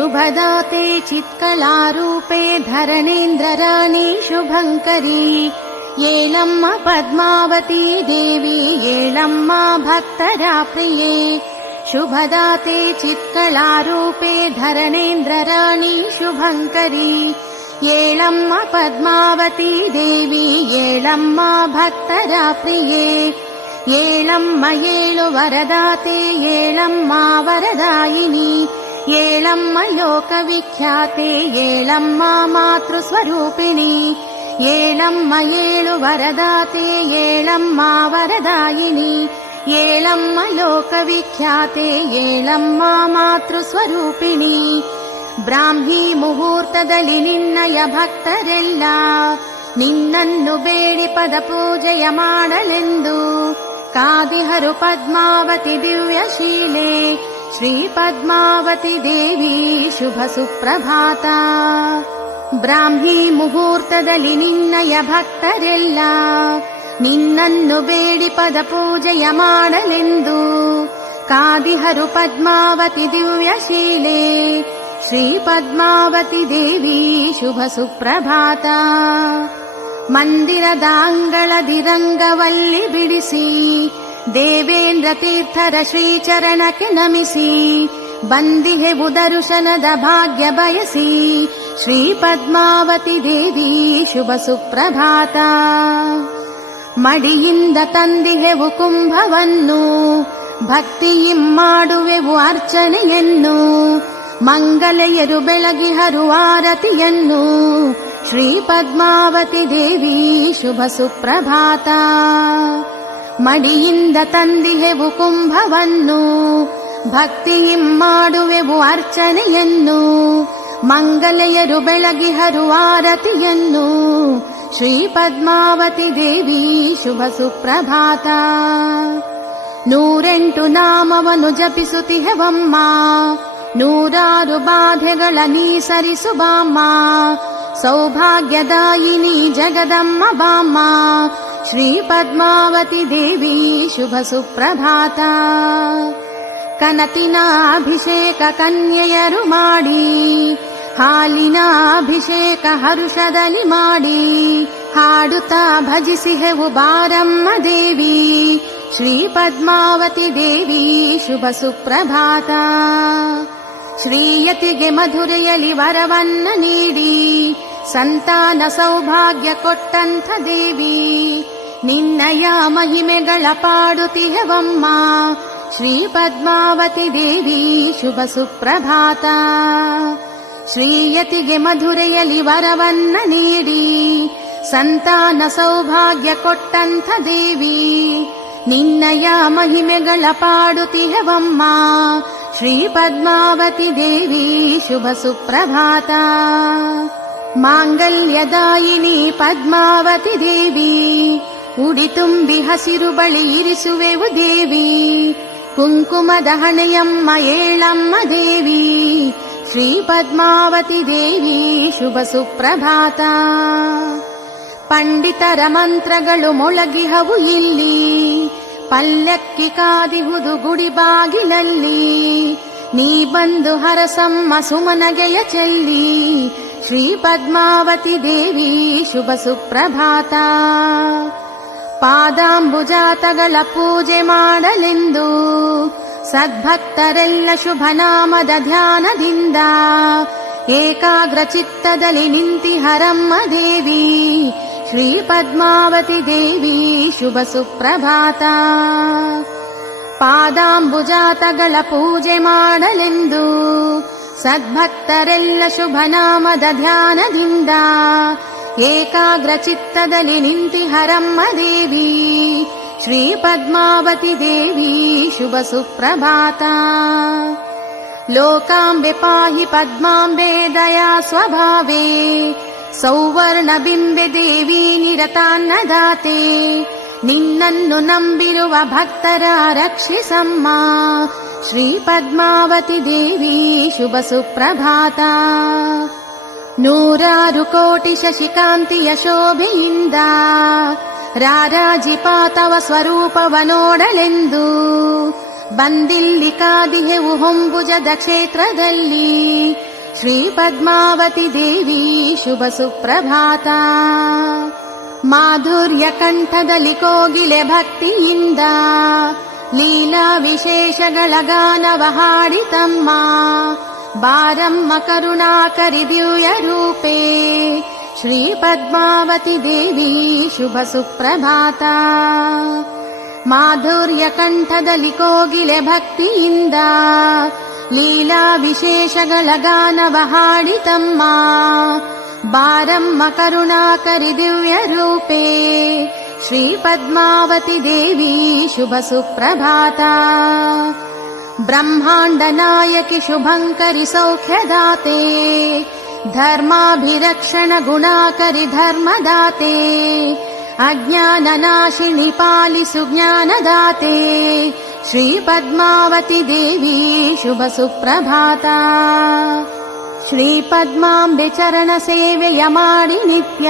ಶುಭದಾತೆ ಚಿತ್ಕಳಾರೂಪೆ ಧರಣೇಂದ್ರರಾಣಿ ಶುಭಂಕರಿ ಏಳಮ್ಮ ಪದ್ಮಾವತಿ ದೇವಿ ಏಳಮ್ಮ ಭಕ್ತರ ಪ್ರಿಯೆ ಶುಭದಾತೆ ಚಿತ್ಕಳಾರೂಪೆ ಧರಣೇಂದ್ರರಾಣಿ ಶುಭಂಕರಿ ಏಳಮ್ಮ ಪದ್ಮಾವತಿ ದೇವಿ ಏಳಮ್ಮ ಭಕ್ತರ ಪ್ರಿಯೆ ಏಳಮ್ಮ ಏಳು ವರದಾತೆ ಏಳಮ್ಮ ವರದಾಯಿನಿ ಏಳಮ್ಮ ಲೋಕವಿಖ್ಯಾತೆ ಏಳಮ್ಮ ಮಾತೃಸ್ವರೂಪಿಣಿ ಏಳಮ್ಮ ಏಳು ವರದಾತೆ ಏಳಮ್ಮ ವರದಾಯಿನಿ ಏಳಮ್ಮ ಲೋಕವಿಖ್ಯಾತೆ ಏಳಮ್ಮ ಮಾತೃಸ್ವರೂಪಿಣಿ ಬ್ರಾಹ್ಮಿ ಮುಹೂರ್ತದಲ್ಲಿ ನಿನ್ನಯ ಭಕ್ತರೆಲ್ಲ ನಿನ್ನನ್ನು ಬೇಡಿ ಪದ ಪೂಜೆಯ ಮಾಡಲೆಂದು ಕಾದಿಹರು ಪದ್ಮಾವತಿ ದಿವ್ಯಶೀಲೆ ಶ್ರೀ ಪದ್ಮಾವತಿ ದೇವಿ ಶುಭ ಸುಪ್ರಭಾತ. ಬ್ರಾಹ್ಮಿ ಮುಹೂರ್ತದಲ್ಲಿ ನಿನ್ನಯ ಭಕ್ತರೆಲ್ಲ ನಿನ್ನನ್ನು ಬೇಡಿ ಪದ ಪೂಜೆಯ ಮಾಡಲೆಂದು ಕಾದಿಹರು ಪದ್ಮಾವತಿ ದಿವ್ಯಶೀಲೆ ಶ್ರೀ ಪದ್ಮಾವತಿ ದೇವಿ ಶುಭ ಸುಪ್ರಭಾತ. ಮಂದಿರದ ಅಂಗಳದಿ ರಂಗವಲ್ಲಿ ಬಿಡಿಸಿ ದೇವೇಂದ್ರ ತೀರ್ಥರ ಶ್ರೀಚರಣಕ್ಕೆ ನಮಿಸಿ ಬಂದಿಹೆವು ದರ್ಶನದ ಭಾಗ್ಯ ಬಯಸಿ ಶ್ರೀ ಪದ್ಮಾವತಿ ದೇವಿ ಶುಭ ಸುಪ್ರಭಾತ. ಮಡಿಯಿಂದ ತಂದಿಹೆವು ಕುಂಭವನ್ನು ಭಕ್ತಿಯಿಂ ಮಾಡುವೆವು ಅರ್ಚನೆಯನ್ನು ಮಂಗಲೆಯರು ಬೆಳಗಿಹರು ಆರತಿಯನ್ನು ಶ್ರೀ ಪದ್ಮಾವತಿ ದೇವಿ ಶುಭ ಸುಪ್ರಭಾತ. ಮಡಿಯಿಂದ ತಂದಿಹೆವು ಕುಂಭವನ್ನು ಭಕ್ತಿಯಿಂ ಮಾಡುವೆವು ಅರ್ಚನೆಯನ್ನು ಮಂಗಲೆಯರು ಬೆಳಗಿಹರು ಆರತಿಯನ್ನು ಶ್ರೀ ಪದ್ಮಾವತಿ ದೇವಿ ಶುಭ ಸುಪ್ರಭಾತ. 108 ನಾಮವನ್ನು ಜಪಿಸುತ್ತಿಹೆವಮ್ಮ ನೂರಾರು ಬಾಧೆಗಳ ನೀಸರಿಸು ಬಾಮ್ಮ ಸೌಭಾಗ್ಯದಾಯಿನಿ ಜಗದಮ್ಮ ಬಾಮ್ಮ ಶ್ರೀ ಪದ್ಮಾವತಿ ದೇವಿ ಶುಭ ಸುಪ್ರಭಾತ. ಕನತಿನ ಅಭಿಷೇಕ ಕನ್ಯೆಯರು ಮಾಡಿ ಹಾಲಿನ ಅಭಿಷೇಕ ಹರುಷದಲ್ಲಿ ಮಾಡಿ ಹಾಡುತ್ತಾ ಭಜಿಸಿಹೆವು ಬಾರಮ್ಮ ದೇವಿ ಶ್ರೀ ಪದ್ಮಾವತಿ ದೇವಿ ಶುಭ ಸುಪ್ರಭಾತ. ಶ್ರೀಯತಿಗೆ ಮಧುರೆಯಲ್ಲಿ ವರವನ್ನ ನೀಡಿ ಸಂತಾನ ಸೌಭಾಗ್ಯ ಕೊಟ್ಟಂಥ ದೇವಿ ನಿನ್ನಯ ಮಹಿಮೆಗಳ ಪಾಡುತ್ತಿಹೆವಮ್ಮ ಶ್ರೀ ಪದ್ಮಾವತಿ ದೇವಿ ಶುಭ ಸುಪ್ರಭಾತ. ಶ್ರೀಯತಿಗೆ ಮಧುರೆಯಲ್ಲಿ ವರವನ್ನ ನೀಡಿ ಸಂತಾನ ಸೌಭಾಗ್ಯ ಕೊಟ್ಟಂಥ ದೇವಿ ನಿನ್ನಯ ಮಹಿಮೆಗಳ ಪಾಡುತ್ತಿಹೆವಮ್ಮ ಶ್ರೀ ಪದ್ಮಾವತಿ ದೇವಿ ಶುಭ ಸುಪ್ರಭಾತ. ಮಾಂಗಲ್ಯದಾಯಿನಿ ಪದ್ಮಾವತಿ ದೇವಿ ಉಡಿ ತುಂಬಿ ಹಸಿರು ಬಳಿ ಇರಿಸುವೆವು ದೇವಿ ಕುಂಕುಮದ ಹಣೆಯಮ್ಮ ಏಳಮ್ಮ ದೇವಿ ಶ್ರೀ ಪದ್ಮಾವತಿ ದೇವಿ ಶುಭ ಸುಪ್ರಭಾತ. ಪಂಡಿತರ ಮಂತ್ರಗಳು ಮೊಳಗಿಹವು ಇಲ್ಲಿ ಪಲ್ಲಕ್ಕಿ ಕಾದಿಹುದು ಗುಡಿ ಬಾಗಿಲಲ್ಲಿ ನೀ ಬಂದು ಹರಸಮ್ಮ ಸುಮನಗೆಯ ಚೆಲ್ಲಿ ಶ್ರೀ ಪದ್ಮಾವತಿ ದೇವಿ ಶುಭ ಸುಪ್ರಭಾತ. ಪಾದಾಂಬುಜಾತಗಳ ಪೂಜೆ ಮಾಡಲೆಂದು ಸದ್ಭಕ್ತರೆಲ್ಲ ಶುಭನಾಮದ ಧ್ಯಾನದಿಂದ ಏಕಾಗ್ರ ಚಿತ್ತದಲ್ಲಿ ನಿಂತಿಹರಮ್ಮ ದೇವಿ ಶ್ರೀ ಪದ್ಮಾವತಿ ದೇವಿ ಶುಭ ಸುಪ್ರಭಾತ. ಪಾದಾಂಬುಜಾತಗಳ ಪೂಜೆ ಮಾಡಲೆಂದು ಸದ್ಭಕ್ತರೆಲ್ಲ ಶುಭನಾಮದ ಧ್ಯಾನದಿಂದ ಏಕಾಗ್ರ ಚಿತ್ತದಲ್ಲಿ ನಿಂತಿಹರಮ್ಮ ದೇವಿ ಶ್ರೀ ಪದ್ಮಾವತಿ ದೇವಿ ಶುಭ ಸುಪ್ರಭಾತ. ಲೋಕಾಂಬೆ ಪಾಹಿ ಪದ್ಮಾಂಬೆ ದಯಾ ಸ್ವಭಾವೇ ಸೌವರ್ಣ ಬಿಂಬೆ ದೇವಿ ನಿರತಾನ್ನದಾತೆ ನಿನ್ನನ್ನು ನಂಬಿರುವ ಭಕ್ತರ ರಕ್ಷಿಸಮ್ಮ ಶ್ರೀ ಪದ್ಮಾವತಿ ದೇವಿ ಶುಭ ಸುಪ್ರಭಾತ. 100 ಕೋಟಿ ಶಶಿಕಾಂತಿಯ ಶೋಭೆಯಿಂದ ರಾರಾಜಿಪಾತವ ಸ್ವರೂಪವ ನೋಡಲೆಂದು ಬಂದಿಲ್ಲಿ ಕಾದಿಹೆವು ಹೊಂಬುಜದ ಕ್ಷೇತ್ರದಲ್ಲಿ ಶ್ರೀ ಪದ್ಮಾವತಿ ದೇವಿ ಶುಭ ಸುಪ್ರಭಾತ. ಮಾಧುರ್ಯ ಕಂಠದಲ್ಲಿ ಕೋಗಿಲೆ ಭಕ್ತಿಯಿಂದ ಲೀಲಾ ವಿಶೇಷಗಳ ಗಾನವ ಹಾಡಿತಮ್ಮ. ಬಾರಮ್ಮ ಕರುಣಾಕರಿ ದಿವ್ಯ ರೂಪೇ ಶ್ರೀ ಪದ್ಮಾವತಿ ದೇವಿ ಶುಭ ಸುಪ್ರಭಾತ. ಮಾಧುರ್ಯ ಕಂಠದಲ್ಲಿ ಕೋಗಿಲೆ ಭಕ್ತಿಯಿಂದ ಲೀಲಾ ವಿಶೇಷಗಳ ಗಾನವ ಹಾಡಿತಮ್ಮ. ಬಾರಮ್ಮ ಕರುಣಾಕರಿ ದಿವ್ಯ ರೂಪೇ ಶ್ರೀ ಪದ್ಮಾವತಿ ದೇವಿ ಶುಭ ಸುಪ್ರಭಾತ. ಬ್ರಹ್ಮಾಂಡ ನಾಯಕಿ ಶುಭಂಕರಿ ಸೌಖ್ಯದಾತೆ ಧರ್ಮಾಭಿರಕ್ಷಣ ಗುಣಾಕರಿ ಧರ್ಮದಾತೆ. ಅಜ್ಞಾನ ನಾಶಿನಿ ಪಾಲಿಸು ಜ್ಞಾನದಾತೆ ಶ್ರೀ ಪದ್ಮಾವತಿ ದೇವಿ ಶುಭ ಸುಪ್ರಭಾತ. ಶ್ರೀ ಪದ್ಮಾಂಬೆ ಚರಣ ಸೇವೆಯ ಮಾಡಿ ನಿತ್ಯ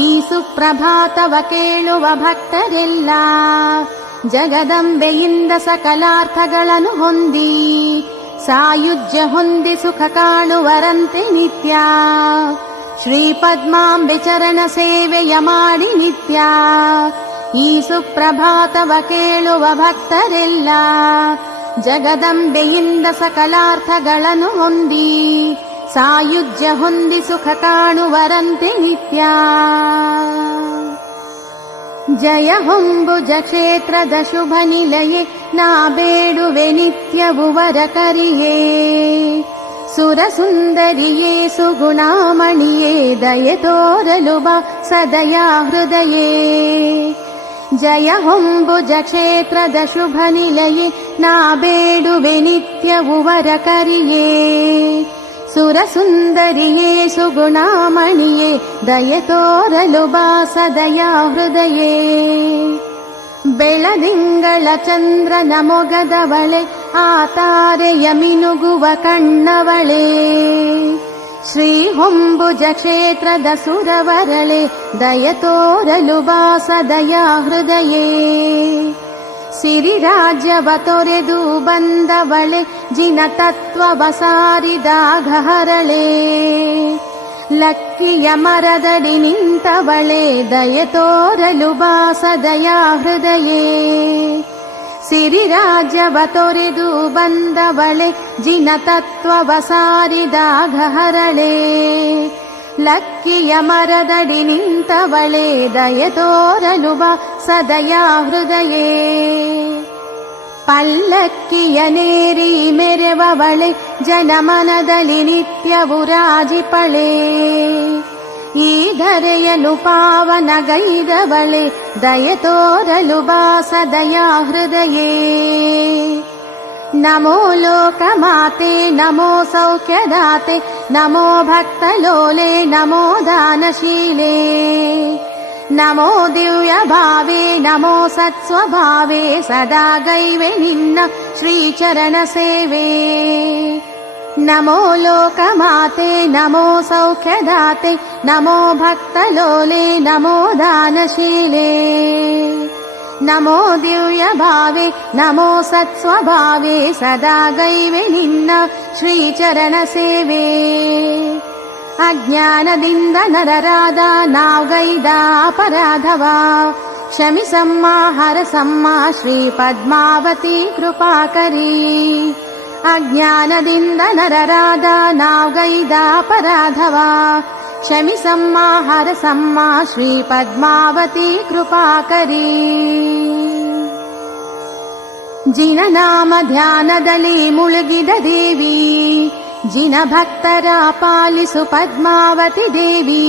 ಈ ಸುಪ್ರಭಾತವ ಕೇಳುವ ಭಕ್ತರೆಲ್ಲ ಜಗದಂಬೆಯಿಂದ ಸಕಲಾರ್ಥಗಳನ್ನು ಹೊಂದಿ ಸಾಯುಜ್ಯ ಹೊಂದಿ ಸುಖ ಕಾಣುವರಂತೆ ನಿತ್ಯ. ಶ್ರೀ ಪದ್ಮಾಂಬೆ ಚರಣ ಸೇವೆಯ ಮಾಡಿ ನಿತ್ಯ ಈ ಸುಪ್ರಭಾತವ ಕೇಳುವ ಭಕ್ತರೆಲ್ಲ ಜಗದಂಬೆಯಿಂದ ಸಕಲಾರ್ಥಗಳನ್ನು ಹೊಂದಿ ಸಾಯುಜ್ಯ ಹೊಂದಿ ಸುಖ ಕಾಣುವರಂತೆ ನಿತ್ಯ. ಜಯ ಹೊಂಬುಜ ಕ್ಷೇತ್ರದ ಶುಭ ನಿಲಯೇ ನಾ ಬೇಡುವೆ ನಿತ್ಯವು ವರ ಕರಿಯೇ. ಸುರ ಸುಂದರಿಯೇ ಸುಗುಣಾಮಣಿಯೇ ದಯೆ ತೋರಲು ಬಾ ಸದಯಾ ಹೃದಯೇ. ಜಯ ಹೊಂಬುಜ ಕ್ಷೇತ್ರದ ಶುಭ ನಿಲಯೇ ನಾ ಬೇಡುವೆ ನಿತ್ಯವು ವರ ಕರಿಯೇ. ಸುರ ಸುಂದರಿಯೇ ಸುಗುಣಾಮಣಿಯೇ ದಯೆ ತೋರಲು ಬಾ ಸದಯಾ ಹೃದಯೇ. ಬೆಳದಿಂಗಳ ಚಂದ್ರನ ಮೊಗದವಳೆ ಆ ತಾರೆಯ ಮಿನುಗುವ ಕಣ್ಣವಳೆ. ಶ್ರೀ ಹೊಂಬುಜ ಕ್ಷೇತ್ರದ ಸುರವರಳೆ ದಯೆ ತೋರಲು ಬಾ ಸದಯಾ ಹೃದಯೇ. ಸಿರಿರಾಜ್ಯವ ತೊರೆದು ಬಂದವಳೆ ಜಿನ ತತ್ವವ ಸಾರಿದಾಗ ಹರಳೆ. ಲಕ್ಕಿಯ ಮರದಡಿ ನಿಂತವಳೆ ದಯೆ ತೋರಲು ಬಾ ಸದಯಾ ಹೃದಯೇ. ಸಿರಿರಾಜ್ಯವ ತೊರೆದು ಬಂದವಳೆ ಜಿನ ತತ್ವವ ಸಾರಿದಾಗ ಹರಳೆ. ಲಕ್ಕಿಯ ಮರದಡಿ ನಿಂತವಳೆ ದಯೆ ತೋರಲು ಬಾ ಸದಯಾ ಹೃದಯೇ. ಪಲ್ಲಕ್ಕಿಯ ನೇರಿ ಮೆರೆವವಳೆ ಜನಮನದಲ್ಲಿ ನಿತ್ಯವು ರಾಜಿಪಳೆ. ಈ ಧರೆಯನು ಪಾವನಗೈದವಳೆ ದಯೆ ತೋರಲು ಬಾ ಸದಯಾ ಹೃದಯೇ. ನಮೋ ಲೋಕ ಮಾತೆ ನಮೋ ಸೌಖ್ಯದಾತೆ ನಮೋ ಭಕ್ತಲೋಲೆ ನಮೋ ದಾನಶೀಲೆ. ನಮೋ ದಿವ್ಯ ಭಾವೆ ನಮೋ ಸತ್ಸ್ವಭಾವೆ ಸದಾ ಗೈವೆ ನಿನ್ನ ಶ್ರೀಚರಣ ಸೇವೆ. ನಮೋ ಲೋಕ ಮಾತೆ ನಮೋ ಸೌಖ್ಯದಾತೆ ನಮೋ ಭಕ್ತಲೋಲೆ ನಮೋ ದಾನಶೀಲೆ. ನಮೋ ದಿವ್ಯ ಭಾವೆ ನಮೋ ಸತ್ಸ್ವಭಾವೆ ಸದಾ ಗೈವೆ ನಿನ್ನ ಶ್ರೀಚರಣ ಸೇವೆ. ಅಜ್ಞಾನದಿಂದ ನರರಾದ ನಾವ್ಗೈದ ಅಪರಾಧವ ಕ್ಷಮಿಸಮ್ಮ ಹರಸಮ್ಮ ಶ್ರೀ ಪದ್ಮಾವತಿ ಕೃಪಾಕರಿ. ಅಜ್ಞಾನದಿಂದ ನರರಾದ ನಾವ್ಗೈದ ಅಪರಾಧವ ಕ್ಷಮಿಸಮ್ಮ ಹರಸಮ್ಮ ಶ್ರೀ ಪದ್ಮಾವತಿ ಕೃಪಾಕರಿ. ಜಿನನಾಮ ಧ್ಯಾನದಲ್ಲಿ ಮುಳುಗಿದ ದೇವಿ ಜಿನ ಭಕ್ತರ ಪಾಲಿಸು ಪದ್ಮಾವತಿ ದೇವಿ.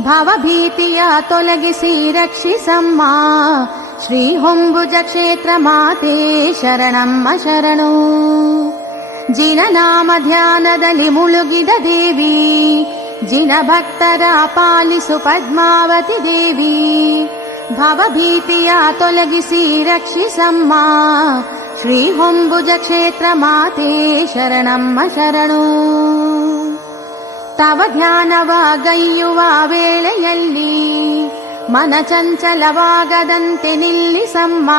ಭವಭೀತಿಯ ತೊಲಗಿಸಿ ರಕ್ಷಿಸಮ್ಮ ಶ್ರೀ ಹೊಂಬುಜ ಕ್ಷೇತ್ರ ಮಾತೆ ಶರಣಮ್ಮ ಶರಣು. ಜಿನನಾಮ ಧ್ಯಾನದಲ್ಲಿ ಮುಳುಗಿದ ದೇವಿ ಜಿನ ಭಕ್ತರ ಪಾಲಿಸು ಪದ್ಮಾವತಿ ದೇವಿ. ಭವಭೀತಿಯ ತೊಲಗಿಸಿ ರಕ್ಷಿಸಮ್ಮ ಶ್ರೀ ಹೊಂಬುಜ ಕ್ಷೇತ್ರ ಮಾತೆ ಶರಣಮ್ಮ ಶರಣು. ತವ ಧ್ಯಾನವಾಗೈಯುವ ವೇಳೆಯಲ್ಲಿ ಮನ ಚಂಚಲವಾಗದಂತೆ ನಿಲ್ಲಿಸಮ್ಮ.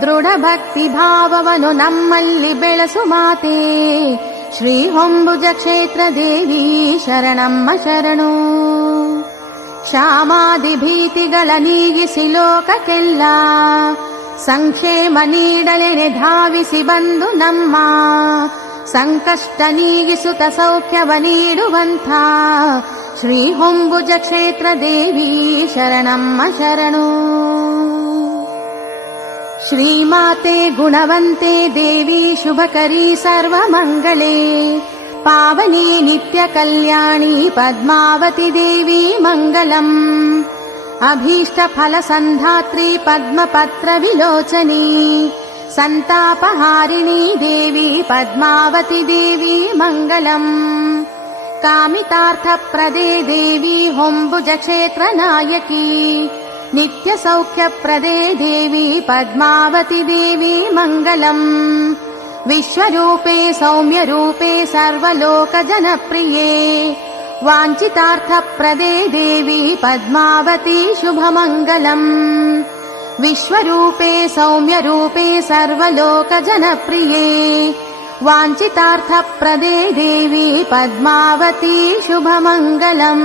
ದೃಢ ಭಕ್ತಿ ಭಾವವನ್ನು ನಮ್ಮಲ್ಲಿ ಬೆಳೆಸು ಮಾತೆ ಶ್ರೀಹೊಂಬುಜಕ್ಷೇತ್ರದೇವಿ ಶರಣಮ್ಮ ಶರಣು. ಕ್ಷಾಮಾದಿಭೀತಿಗಳ ನೀಗಿಸಿ ಲೋಕಕ್ಕೆಲ್ಲ ಸಂಕ್ಷೇಮ ನೀಡಲೆನೆ ಧಾವಿಸಿ ಬಂದು ನಮ್ಮ ಸಂಕಷ್ಟ ನೀಗಿಸುತ್ತ ಸೌಖ್ಯವ ನೀಡುವಂಥ ಶ್ರೀಹೊಂಬುಜಕ್ಷೇತ್ರದೇವಿ ಶರಣಮ್ಮ ಶರಣು. ಶ್ರೀಮಾತೆ ಗುಣವಂತೆ ದೇವಿ ಶುಭಕರಿ ಸರ್ವಮಂಗಳೇ ಪಾವನಿ ನಿತ್ಯ ಕಲ್ಯಾಣಿ ಪದ್ಮಾವತಿ ದೇವಿ ಮಂಗಲಂ. ಅಭೀಷ್ಟ ಫಲ ಸಂಧಾತ್ರಿ ಪದ್ಮಪತ್ರ ವಿಲೋಚನಿ ಸಂತಾಪಹಾರಿಣಿ ದೇವಿ ಪದ್ಮಾವತಿ ದೇವಿ ಮಂಗಲಂ. ಕಾಮಿತಾರ್ಥ ಪ್ರದೇ ದೇವಿ ಹೊಂಬುಜಕ್ಷೇತ್ರ ನಾಯಕಿ ನಿತ್ಯ ಸೌಖ್ಯ ಪ್ರದೇ ದೇವಿ ಪದ್ಮಾವತಿ ದೇವಿ ಮಂಗಲಂ. ವಿಶ್ವರೂಪೇ ಸೌಮ್ಯರೂಪೇ ಸರ್ವಲೋಕ ಜನಪ್ರಿಯೇ ವಾಂಛಿತಾರ್ಥ ಪ್ರದೇ ದೇವಿ ಪದ್ಮಾವತಿ ಶುಭಮಂಗಲಂ. ವಿಶ್ವರೂಪೇ ಸೌಮ್ಯರೂಪೇ ಸರ್ವಲೋಕ ಜನಪ್ರಿಯೇ ವಾಂಛಿತಾರ್ಥ ಪ್ರದೇ ದೇವಿ ಪದ್ಮಾವತಿ ಶುಭಮಂಗಲಂ.